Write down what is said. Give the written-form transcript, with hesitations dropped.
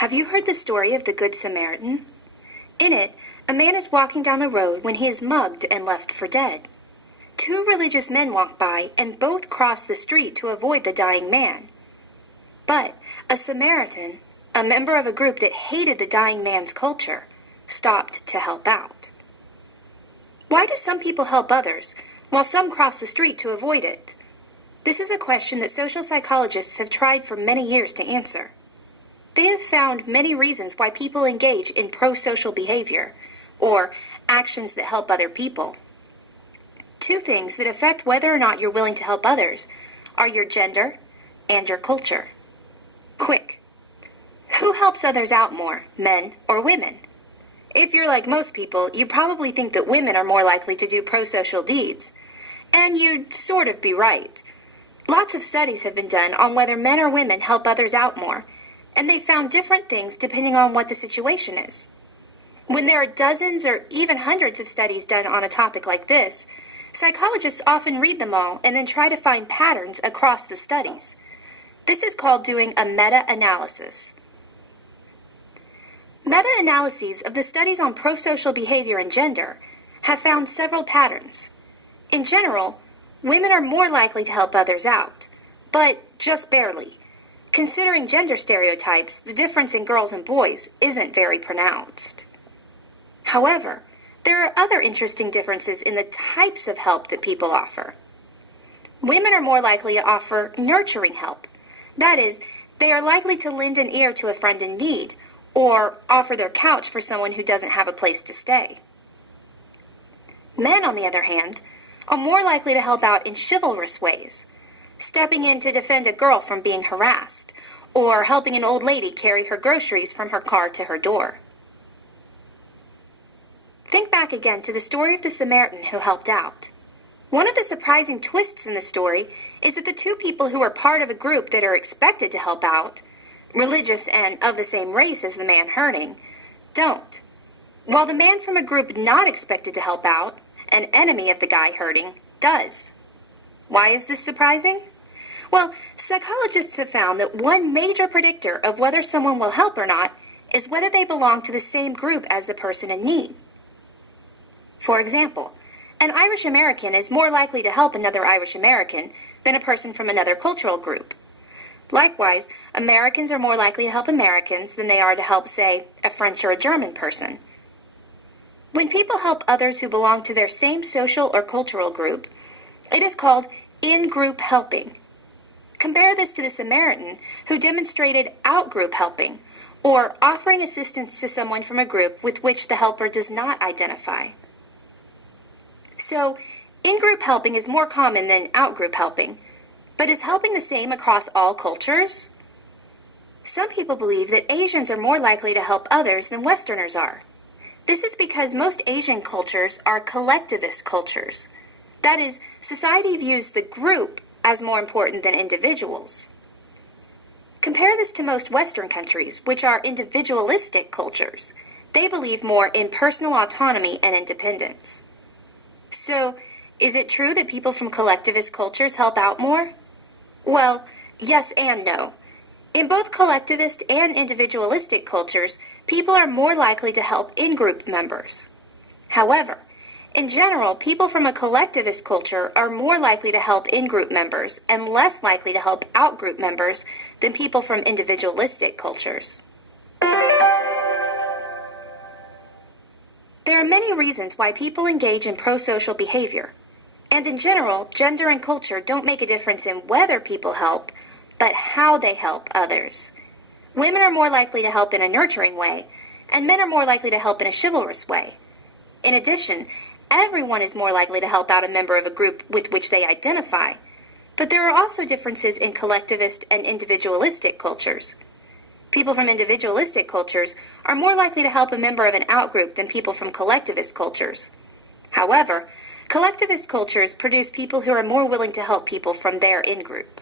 Have you heard the story of the Good Samaritan? In it, a man is walking down the road when he is mugged and left for dead. Two religious men walk by and both cross the street to avoid the dying man. But a Samaritan, a member of a group that hated the dying man's culture, stopped to help out. Why do some people help others, while some cross the street to avoid it? This is a question that social psychologists have tried for many years to answer. They have found many reasons why people engage in prosocial behavior, or actions that help other people. Two things that affect whether or not you're willing to help others are your gender and your culture. Quick. Who helps others out more, men or women? If you're like most people, you probably think that women are more likely to do prosocial deeds. And you'd sort of be right. Lots of studies have been done on whether men or women help others out more, and they found different things depending on what the situation is. When there are dozens or even hundreds of studies done on a topic like this, psychologists often read them all and then try to find patterns across the studies. This is called doing a meta-analysis. Meta-analyses of the studies on prosocial behavior and gender have found several patterns. In general, women are more likely to help others out, but just barely. Considering gender stereotypes, the difference in girls and boys isn't very pronounced. However, there are other interesting differences in the types of help that people offer. Women are more likely to offer nurturing help. That is, they are likely to lend an ear to a friend in need, or offer their couch for someone who doesn't have a place to stay. Men, on the other hand, are more likely to help out in chivalrous ways, stepping in to defend a girl from being harassed, or helping an old lady carry her groceries from her car to her door. Think back again to the story of the Samaritan who helped out. One of the surprising twists in the story is that the two people who are part of a group that are expected to help out, religious and of the same race as the man hurting, don't. While the man from a group not expected to help out, an enemy of the guy hurting, does. Why is this surprising? Well, psychologists have found that one major predictor of whether someone will help or not is whether they belong to the same group as the person in need. For example, an Irish American is more likely to help another Irish American than a person from another cultural group. Likewise, Americans are more likely to help Americans than they are to help, say, a French or a German person. When people help others who belong to their same social or cultural group, it is called in-group helping. Compare this to the Samaritan, who demonstrated out-group helping, or offering assistance to someone from a group with which the helper does not identify. So, in-group helping is more common than out-group helping, but is helping the same across all cultures? Some people believe that Asians are more likely to help others than Westerners are. This is because most Asian cultures are collectivist cultures. That is, society views the group as more important than individuals. Compare this to most Western countries, which are individualistic cultures. They believe more in personal autonomy and independence. So, is it true that people from collectivist cultures help out more? Well, yes and no. In both collectivist and individualistic cultures, people are more likely to help in-group members. However, in general, people from a collectivist culture are more likely to help in-group members and less likely to help out-group members than people from individualistic cultures. There are many reasons why people engage in prosocial behavior, and in general, gender and culture don't make a difference in whether people help, but how they help others. Women are more likely to help in a nurturing way, and men are more likely to help in a chivalrous way. In addition, everyone is more likely to help out a member of a group with which they identify, but there are also differences in collectivist and individualistic cultures. People from individualistic cultures are more likely to help a member of an out-group than people from collectivist cultures. However, collectivist cultures produce people who are more willing to help people from their in-group.